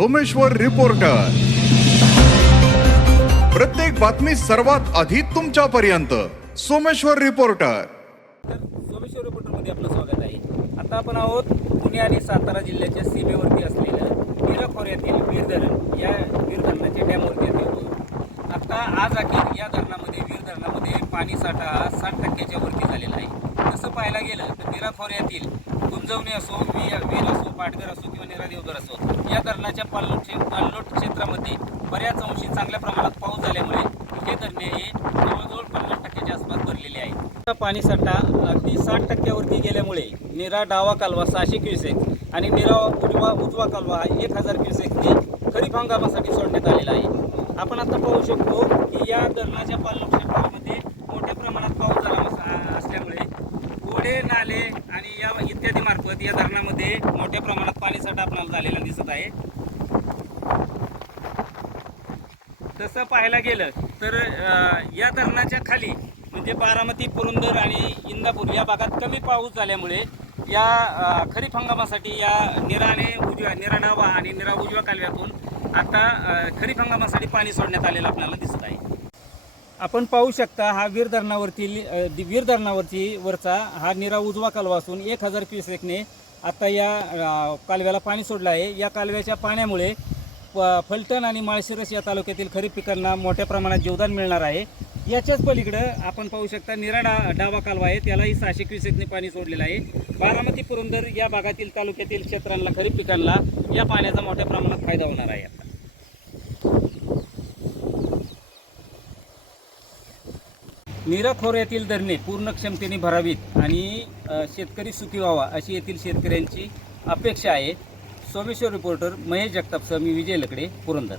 Someshwar reporter. प्रत्येक बातमी सर्वात आधी तुमच्यापर्यंत. सोमेश्वर रिपोर्टर. तर सोमेश्वर रिपोर्टरमध्ये आपलं स्वागत आहे. आता आपण आहोत पुणे आणि सातारा जिल्ह्याच्या सीमेवरती असलेलं नीरा खोऱ्यातील वीर धरण या वीर धरणाच्या डॅमवरती येथे आता आज अखेर या धरणामध्ये वीर जिल्ह्यामध्ये पाणी साठा हा साठ टक्क्याच्या वरती झालेला आहे. तसं पाहायला गेलं तर निरा खोऱ्यातील गुंजवणी असो वी वीर असो पाटघर असो किंवा निरा देवघर असो या धरणाच्या पाणलोट क्षे- पाणलोट क्षेत्रामध्ये बऱ्याच अंशी चांगल्या प्रमाणात पाऊस झाल्यामुळे हे धरणे हे जवळजवळ पन्नास टक्क्याच्या आसपास भरलेले आहे. पाणी साठा अगदी साठ टक्क्यावरती गेल्यामुळे निरा डावा कालवा सहाशे क्युसेक आणि निरा उजवा उजवा कालवा एक हजार क्युसेकने खरीप हंगामासाठी सोडण्यात आलेला आहे. आपण आता पाहू शकतो की या धरणाच्या पाणलोट मोठ्या प्रमाणात पाऊस झाला असल्यामुळे ओढे नाले आणि या इत्यादी मार्फत या धरणामध्ये मोठ्या प्रमाणात पाणीसाठा आपल्याला झालेला दिसत आहे. तसं पाहायला गेलं तर या धरणाच्या खाली म्हणजे बारामती पुरंदर आणि इंदापूर या भागात कमी पाऊस झाल्यामुळे या खरीप हंगामासाठी या निराणे उजव्या निराडावा आणि निरा उजव्या कालव्यातून आता खरीप हंगामासाठी पाणी सोडण्यात आलेलं आपल्याला दिसत आहे. आपण पाहू शकता हा वीर धरणावरती वीर धरणावरती वरचा हा निरा उजवा कालवा असून एक हजार क्युसेकने आता या कालव्याला पाणी सोडलं आहे. या कालव्याच्या पाण्यामुळे प- फलटण आणि माळशिरस या तालुक्यातील खरीप पिकांना मोठ्या प्रमाणात जीवदान मिळणार आहे. याच्याच पलीकडं आपण पाहू शकता निरा डा डावा कालवा आहे. त्यालाही सहाशे क्युसेकने पाणी सोडलेलं आहे. बारामती पुरंदर या भागातील तालुक्यातील क्षेत्रांना खरीप पिकांना या पाण्याचा मोठ्या प्रमाणात फायदा होणार आहे आता. नीरा खोऱ्यातील धरणे पूर्ण क्षमतेने भरावीत आणि शेतकरी सुखी व्हावा अशी येथील शेतकऱ्यांची अपेक्षा आहे. सोमेश्वर रिपोर्टर महेश जगताप स्वामी विजय लकडे पुरंदर.